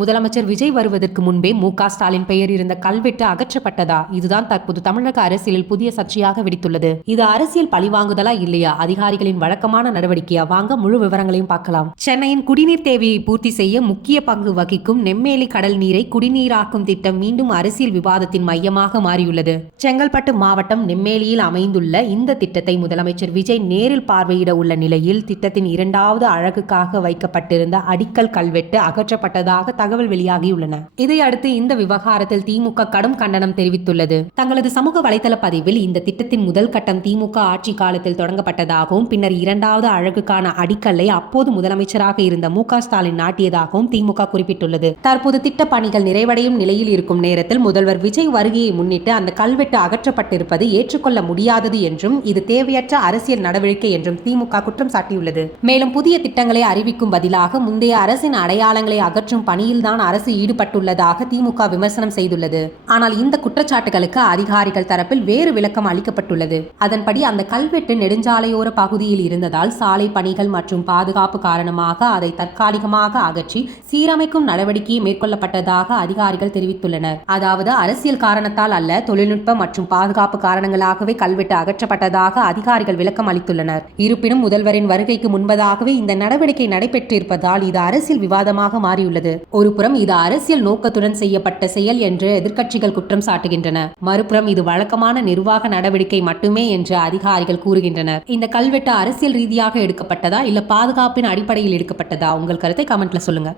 முதலமைச்சர் விஜய் வருவதற்கு முன்பே ஸ்டாலின் பெயர் இருந்த கல்வெட்டு அகற்றப்பட்டதா? இதுதான் தற்போது தமிழக அரசியலில் புதிய சர்ச்சையாக வெடித்துள்ளது. இது அரசியல் பழிவாங்குதலா இல்லையா? அதிகாரிகளின் வழக்கமான நடவடிக்கையா? வாங்க முழு விவரங்களையும் பார்க்கலாம். சென்னையின் குடிநீர் தேவையை பூர்த்தி செய்ய முக்கிய பங்கு வகிக்கும் நெம்மேலி கடல் நீரை குடிநீராக்கும் திட்டம் மீண்டும் அரசியல் விவாதத்தின் மையமாக மாறியுள்ளது. செங்கல்பட்டு மாவட்டம் நெம்மேலியில் அமைந்துள்ள இந்த திட்டத்தை முதலமைச்சர் விஜய் நேரில் பார்வையிட உள்ள நிலையில் திட்டத்தின் இரண்டாவது அழகுக்காக வைக்கப்பட்டிருந்த அடிக்கல் கல்வெட்டு அகற்றப்பட்டதாக தகவல் வெளியாகியுள்ளன. இதையடுத்து இந்த விவகாரத்தில் திமுக கடும் கண்டனம் தெரிவித்துள்ளது. தங்களது சமூக வலைதள பதிவில் இந்த திட்டத்தின் முதல் கட்டம் திமுக ஆட்சி காலத்தில் தொடங்கப்பட்டதாகவும் பின்னர் இரண்டாவது அழகுக்கான அடிக்கல்லை அப்போது முதலமைச்சராக இருந்த ஸ்டாலின் நாட்டியதாகவும் திமுக குறிப்பிட்டுள்ளது. தற்போது திட்ட பணிகள் நிறைவடையும் நிலையில் இருக்கும் நேரத்தில் முதல்வர் விஜய் வருகையை முன்னிட்டு அந்த கல்வெட்டு அகற்றப்பட்டிருப்பது ஏற்றுக்கொள்ள முடியாதது என்றும் இது தேவையற்ற அரசியல் நடவடிக்கை என்றும் திமுக குற்றம் சாட்டியுள்ளது. மேலும் புதிய திட்டங்களை அறிவிக்கும் பதிலாக முந்தைய அரசின் அடையாளங்களை அகற்றும் பணியில் தான் அரசு ஈடுபட்டுள்ளதாக திமுக விமர்சனம் செய்துள்ளது. ஆனால் இந்த குற்றச்சாட்டுகளுக்கு அதிகாரிகள் தரப்பில் வேறு விளக்கம் அளிக்கப்பட்டுள்ளது. அதன்படி அந்த கல்வெட்டு நெடுஞ்சாலையோர பகுதியில் இருந்ததால் சாலை பணிகள் மற்றும் பாதுகாப்பு காரணமாக அதை தற்காலிகமாக அகற்றி சீரமைக்கும் நடவடிக்கை மேற்கொள்ளப்பட்டதாக அதிகாரிகள் தெரிவித்துள்ளனர். அதாவது அரசியல் காரணத்தால் அல்ல, தொழில்நுட்ப மற்றும் பாதுகாப்பு காரணங்களாகவே கல்வெட்டு அகற்றப்பட்டதாக அதிகாரிகள் விளக்கம் அளித்துள்ளனர். இருப்பினும் முதல்வரின் வருகைக்கு முன்பதாகவே இந்த நடவடிக்கை நடைபெற்றிருப்பதால் இது அரசியல் விவாதமாக மாறியுள்ளது. ஒருபுறம் இது அரசியல் நோக்கத்துடன் செய்யப்பட்ட செயல் என்று எதிர்க்கட்சிகள் குற்றம் சாட்டுகின்றன. மறுபுறம் இது வழக்கமான நிர்வாக நடவடிக்கை மட்டுமே என்று அதிகாரிகள் கூறுகின்றனர். இந்த கல்வெட்டு அரசியல் ரீதியாக எடுக்கப்பட்டதா இல்ல பாதுகாப்பின் அடிப்படையில் எடுக்கப்பட்டதா? உங்கள் கருத்தை கமெண்ட்ல சொல்லுங்க.